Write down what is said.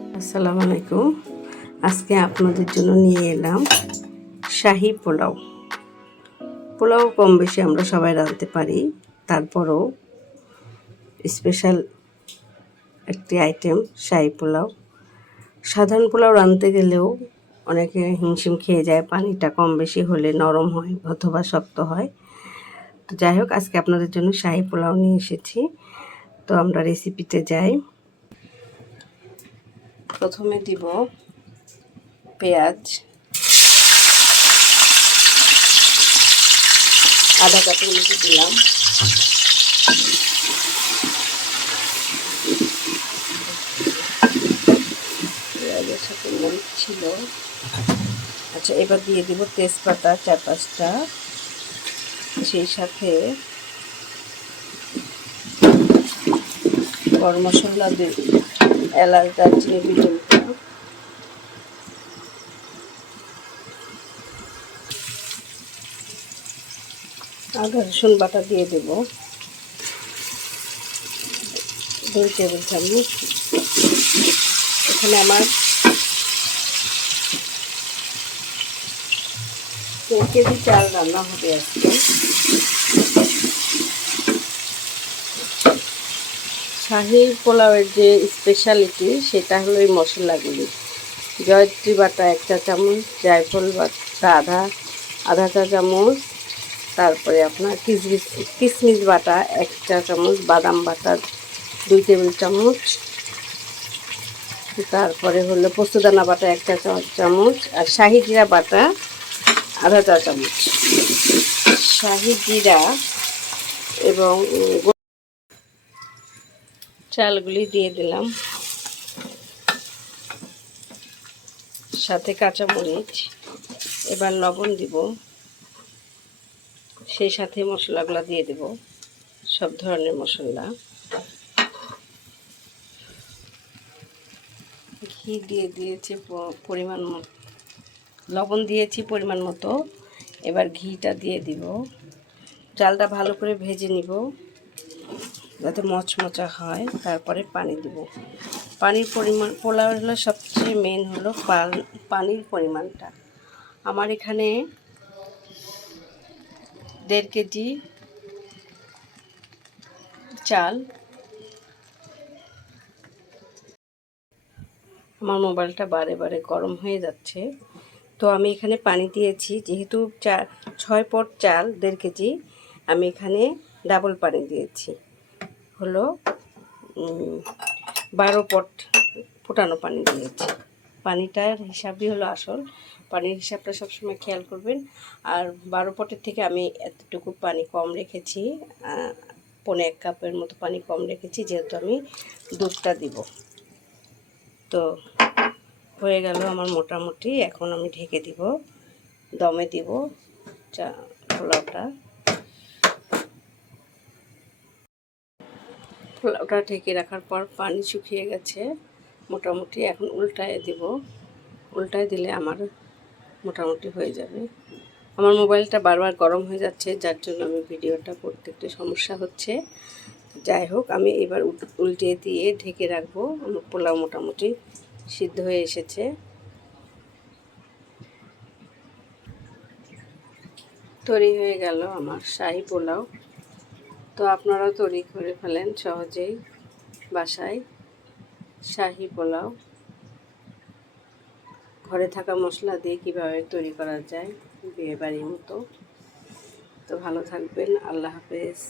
আসসালামু আলাইকুম। আজকে আপনাদের জন্য নিয়ে এলাম শাহি পোলাও। পোলাও কম বেশি আমরা সবাই রাঁধতে পারি। তারপরও স্পেশাল একটি আইটেম শাহি পোলাও। সাধারণ পোলাও রাঁধতে গেলেও অনেকে হিমশিম খেয়ে যায়, পানিটা কম বেশি হলে নরম হয় অথবা শক্ত হয়। তো যাই হোক, আজকে আপনাদের জন্য শাহি পোলাও নিয়ে এসেছি। তো আমরা রেসিপিতে যাই। প্রথমে দিব পেঁয়াজ, আধা কাপের মতো দিলাম। সাথে মরিচ ছিল। আচ্ছা এবার দিয়ে দিব তেজপাতা চার পাঁচটা সেই সাথে গরম মশলা দিয়ে এলাচ, দারচিনি বিটুলটা আদা, রসুন বাটা দিয়ে দেব। দুই টেবিল চামচ। এখানে আমার দেড় কেজি চাল রান্না হবে আজকে। শাহি পোলাওয়ের যে স্পেশালিটি সেটা হলো এই মশলাগুলি। জয়ত্রী বাটা এক চা চামচ, জায়ফল বাটা আধা আধা চা চামচ, তারপরে আপনার কিসমিস কিসমিস বাটা এক চা চামচ, বাদাম বাটা দুই টেবিল চামচ, তারপরে হলো পোস্তদানা বাটা এক চা চামচ, আর শাহি জিরা বাটা আধা চা চামচ। শাহি জিরা এবং চালগুলি দিয়ে দিলাম। সাথে কাঁচামরিচ, এবার লবণ দিব। সেই সাথে মশলাগুলো দিয়ে দেব, সব ধরনের মশলা। ঘি দিয়ে দিয়েছি পরিমাণ মতো, লবণ দিয়েছি পরিমাণ মতো। এবার ঘিটা দিয়ে দিব। চালটা ভালো করে ভেজে নিব। যাতে মচমচা হয়, তারপরে পানি দিব। পানির পরিমাণ, পোলাও হলো সবচেয়ে মেন হলো পানির পরিমাণটা। আমার এখানে দেড় কেজি চাল। আমার মোবাইলটা বারে বারে গরম হয়ে যাচ্ছে। তো আমি এখানে পানি দিয়েছি, যেহেতু চা, ছয় পট চাল, দেড় কেজি, আমি এখানে ডাবল পানি দিয়েছি। হলো বারো পট ফুটানো পানি দিয়েছি। পানিটার হিসাবই হলো আসল। পানির হিসাবটা সবসময় খেয়াল করবেন। আর বারো পটের থেকে আমি এতটুকু পানি কম রেখেছি পনে এক কাপের মতো পানি কম রেখেছি, যেহেতু আমি দুধটা দিব। তো হয়ে গেল আমার মোটামুটি। এখন আমি ঢেকে দিব, দমে দিব চা পোলাওটা। পোলাওটা ঢেকে রাখার পর পানি শুকিয়ে গেছে। মোটামুটি এখন উল্টায় দিব। উল্টায় দিলে আমার মোটামুটি হয়ে যাবে। আমার মোবাইলটা বারবার গরম হয়ে যাচ্ছে, যার জন্য আমি ভিডিওটা করতে একটু সমস্যা হচ্ছে। যাই হোক, আমি এবার উল্টে দিয়ে ঢেকে রাখব। আমার পোলাও মোটামুটি সিদ্ধ হয়ে এসেছে। তৈরি হয়ে গেল আমার শাহি পোলাও। তো আপনারা তৈরি করে ফেলেন সহজেই বাসায়। শাহি পোলাও। ঘরে থাকা মশলা দিয়ে কীভাবে তৈরি করা যায় বিয়ে বাড়ির মতো। তো ভালো থাকবেন, আল্লাহ হাফেজ।